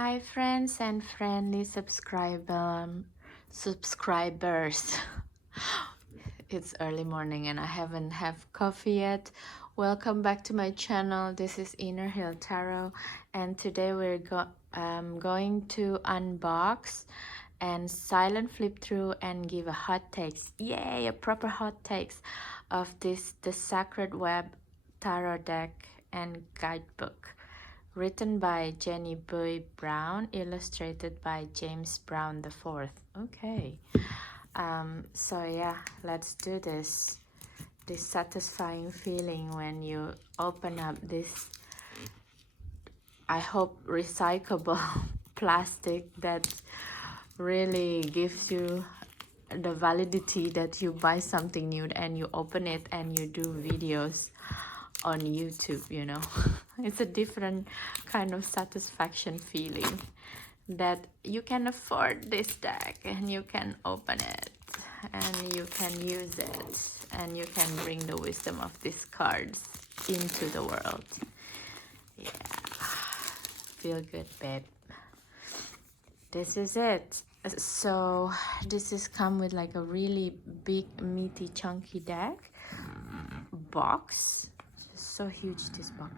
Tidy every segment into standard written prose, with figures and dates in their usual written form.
Hi friends and friendly subscribers. It's early morning and I haven't have coffee yet. Welcome back to my channel. This is Inner Hill Tarot, and today we're going to unbox and silent flip through and give a hot takes. Yay, a proper hot takes of the Sacred Web Tarot deck and guidebook, written by Jenny Boy Brown, illustrated by James Brown IV. Okay, so yeah, let's do this. This satisfying feeling when you open up this, I hope, recyclable plastic that really gives you the validity that you buy something new and you open it and you do videos on YouTube, you know. It's a different kind of satisfaction feeling that you can afford this deck and you can open it and you can use it and you can bring the wisdom of these cards into the world. Yeah, feel good, babe. This is it. So this is come with like a really big, meaty, chunky deck box. So huge, this box.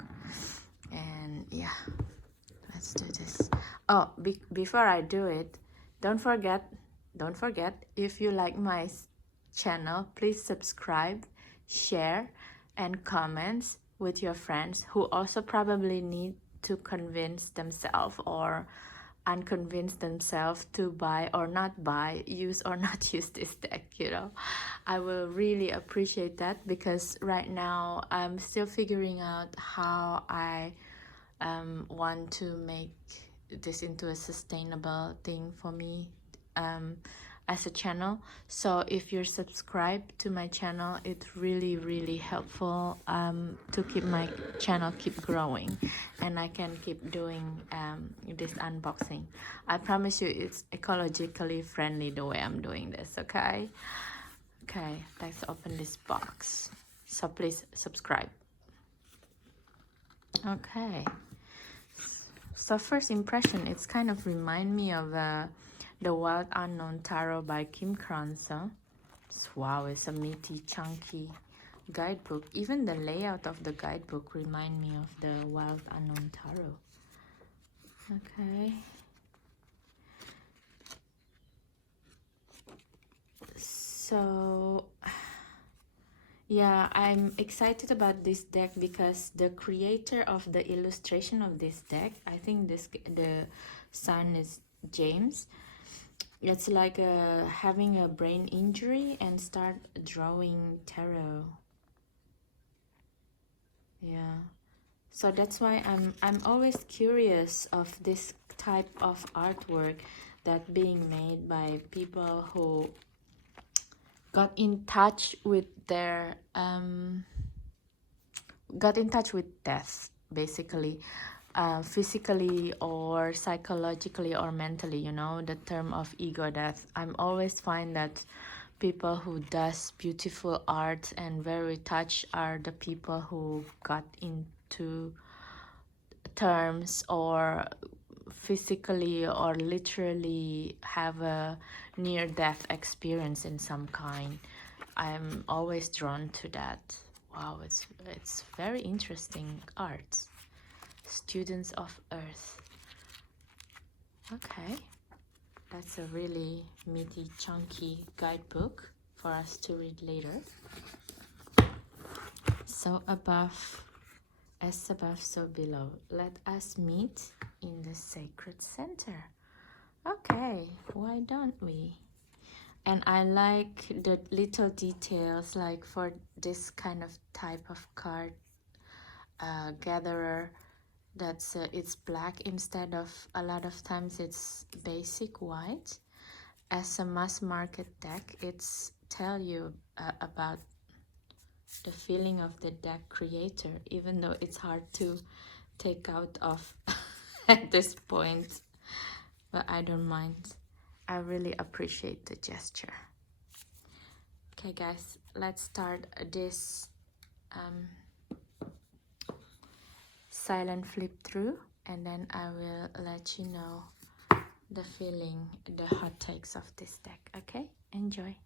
And yeah, let's do this. Oh, before I do it, don't forget, if you like my channel, please subscribe, share, and comments with your friends who also probably need to convince themselves or unconvince themselves to buy or not buy, use or not use this deck, you know. I will really appreciate that, because right now I'm still figuring out how I want to make this into a sustainable thing for me as a channel. So if you're subscribed to my channel, it's really helpful to keep my channel keep growing, and I can keep doing this unboxing. I promise you it's ecologically friendly the way I'm doing this. Okay, let's open this box, so please subscribe. Okay, so first impression, it's kind of remind me of the Wild Unknown Tarot by Kim Kranze. Wow, it's a meaty, chunky guidebook. Even the layout of the guidebook remind me of the Wild Unknown Tarot. Okay. So yeah, I'm excited about this deck because the creator of the illustration of this deck, I think the son is James. It's like having a brain injury and start drawing tarot. Yeah, so that's why I'm always curious of this type of artwork that being made by people who got in touch with their death, basically, physically or psychologically or mentally, you know, the term of ego death. I'm always find that people who does beautiful art and very touched are the people who got into terms or physically or literally have a near-death experience in some kind. I'm always drawn to that. Wow, it's very interesting art. Students of Earth. Okay, that's a really meaty, chunky guidebook for us to read later. So above, as above, so below. Let us meet in the sacred center. Okay, why don't we? And I like the little details, like for this kind of type of card gatherer, that's it's black instead of, a lot of times it's basic white. As a mass market deck, it's tell you about the feeling of the deck creator, even though it's hard to take out of at this point, but I don't mind. I really appreciate the gesture. Okay guys, let's start this silent flip through and then I will let you know the feeling, the hot takes of this deck. Okay, enjoy.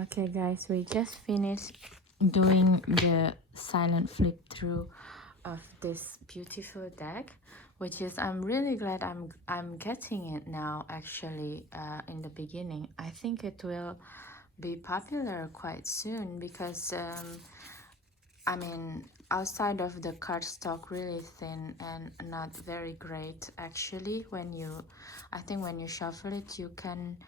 Okay guys, we just finished doing the silent flip through of this beautiful deck, which is I'm really glad I'm getting it now. Actually, in the beginning I think it will be popular quite soon because I mean, outside of the cardstock, really thin and not very great actually. I think when you shuffle it, you can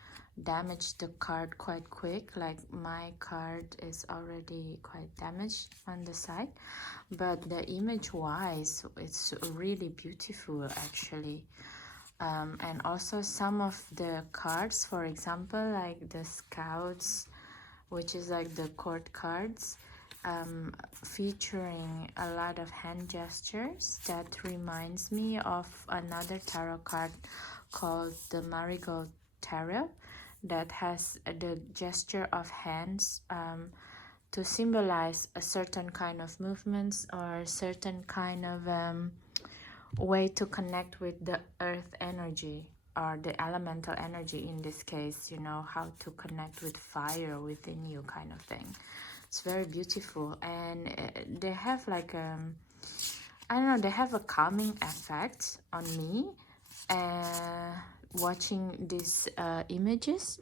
damage the card quite quick. Like my card is already quite damaged on the side, but the image wise, it's really beautiful actually. And also some of the cards, for example, like the Scouts, which is like the court cards, featuring a lot of hand gestures. That reminds me of another tarot card called the Marigold Tarot that has the gesture of hands to symbolize a certain kind of movements or a certain kind of way to connect with the earth energy or the elemental energy in this case, you know, how to connect with fire within you kind of thing. It's very beautiful, and they have like I don't know, they have a calming effect on me watching these images.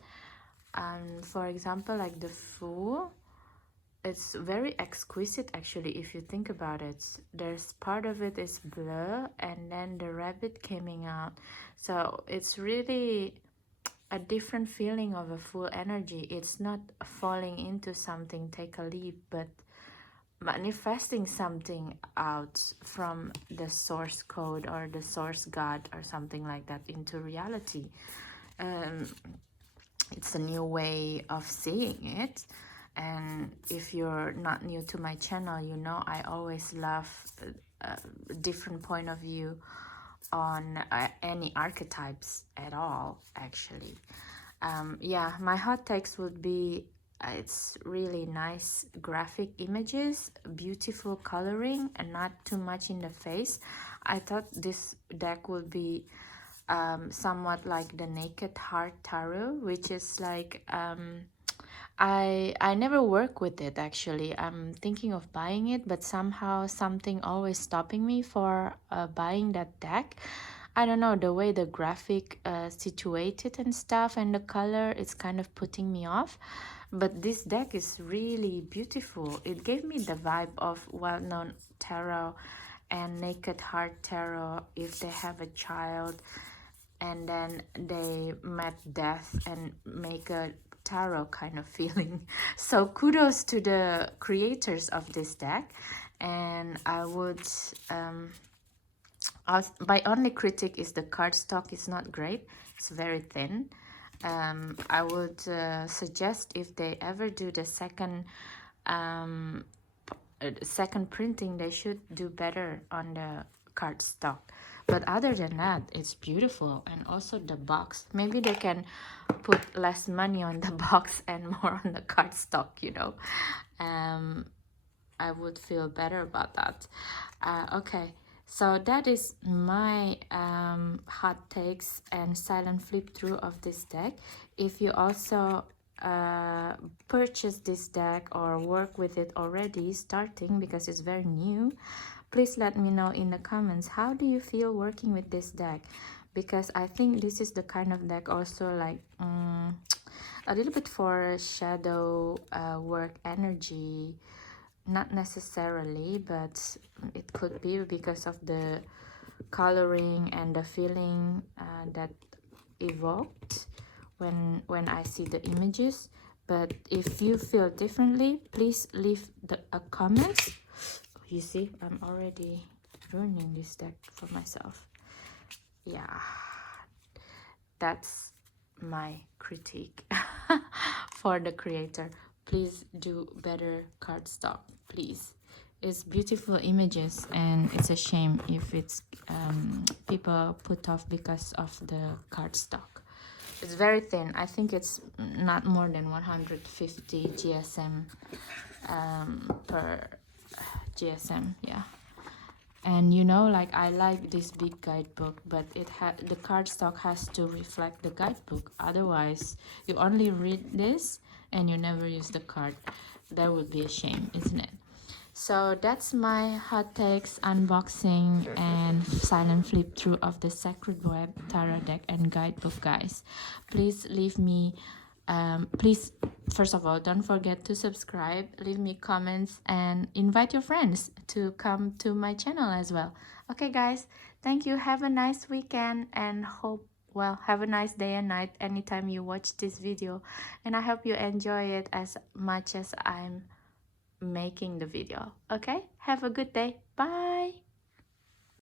For example, like the Fool, it's very exquisite actually if you think about it. There's part of it is blur and then the rabbit coming out, so it's really a different feeling of a full energy. It's not falling into something, take a leap, but manifesting something out from the source code or the source god or something like that into reality. um, it's a new way of seeing it. And if you're not new to my channel, you know I always love a different point of view on any archetypes at all actually. Yeah, my hot takes would be it's really nice graphic images, beautiful coloring, and not too much in the face. I thought this deck would be somewhat like the Naked Heart Tarot, which is like I never work with it actually. I'm thinking of buying it, but somehow something always stopping me for buying that deck. I don't know, the way the graphic situated and stuff and the color, it's kind of putting me off. But this deck is really beautiful. It gave me the vibe of well-known tarot and Naked Heart Tarot if they have a child and then they met death and make a tarot kind of feeling. So kudos to the creators of this deck. And I would my only critic is the cardstock is not great. It's very thin. I would suggest if they ever do the second printing, they should do better on the cardstock. But other than that, it's beautiful. And also the box, maybe they can put less money on the box and more on the cardstock, you know. I would feel better about that. Okay, so that is my hot takes and silent flip through of this deck. If you also purchase this deck or work with it already starting because it's very new, please let me know in the comments how do you feel working with this deck, because I think this is the kind of deck also like a little bit for shadow work energy. Not necessarily, but it could be because of the coloring and the feeling that evoked when I see the images. But if you feel differently, please leave a comment. You see, I'm already ruining this deck for myself. Yeah, that's my critique for the creator. Please do better cardstock, please. It's beautiful images, and it's a shame if it's people put off because of the cardstock. It's very thin. I think it's not more than 150 GSM per GSM. Yeah. And you know, like I like this big guidebook, but the cardstock has to reflect the guidebook. Otherwise, you only read this, and you never use the card. That would be a shame, isn't it? So that's my hot takes, unboxing, and silent flip through of the Sacred Web Tarot deck and guidebook, guys. Please leave me, please, first of all, don't forget to subscribe, leave me comments, and invite your friends to come to my channel as well. Okay, guys, thank you. Have a nice weekend and have a nice day and night anytime you watch this video. And I hope you enjoy it as much as I'm making the video. Okay, have a good day. Bye.